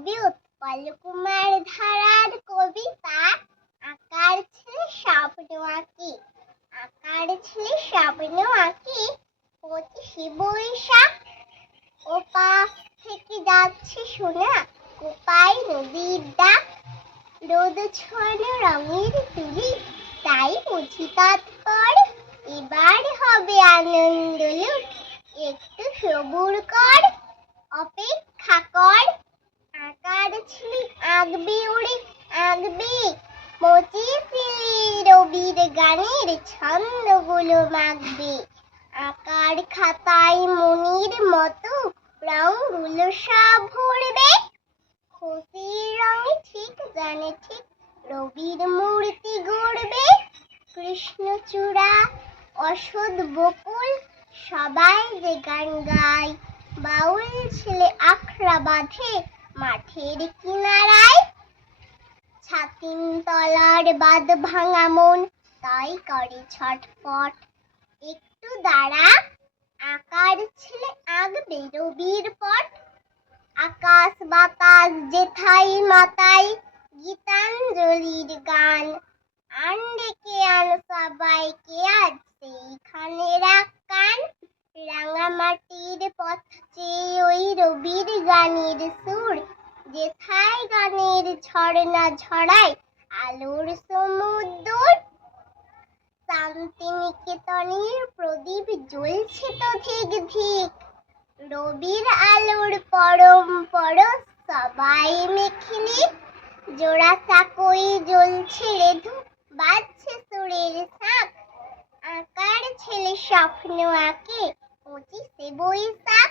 কবি উৎপল কুমার ধারার কবিতা। আকার ছেলে স্বপ্ন আঁকি। আকার ছেলে স্বপ্ন আঁকি। পঁচিশে বৈশাখ। ও পাশ থেকে যাচ্ছে শোনা কোপাই নদীর ডাক। রোদ ছড়ানো রঙের তুলি। তাই বুঝি তৎপর। এবার হবে আনন্দ লুট। একটু সবুর কর। অপেক্ষা কর। আকার আঁকবি উড়ে, আঁকবি। মচিয়েছিলি রবির গানের ছন্দগুলো মাখবি। আকার খাতায় মনির মতো রঙগুলো সব ভরবে। খুশির রঙে ঠিক, জানে ঠিক, রবির মূর্তি গড়বে। কৃষ্ণচূড়া অসদ বকুল, সবাই যে গান গায়। বাউল ছেলে আখড়া বাঁধে মাঠের কিনারায় ছাতিন তলার বাদ ভাঙা মন, তাই করে ছটপট। একটু দাঁড়া, আকার ছেলে আঁকবে রবির পট। আকাশ বাতাস যেথাই মাতাই, গীতাঞ্জলির গান। আন ডেকে আন সবাইকে আজ পথ চেয়ে ওই রবির গানের সুর। যেথায় গানের ঝর্ণা ছড়ায় আলোর সমুদ্র। শান্তিনিকেতনের প্রদীপ জ্বলছে তো ধিক ধিক রবির আলোর পরম পরশ সবাই মেখেলি। জোড়া সাকই জ্বলছে রে ধূপ, বাজছে সুরের শাঁখ আকার ছেলে স্বপ্ন আঁকে পঁচিশে বৈশাখ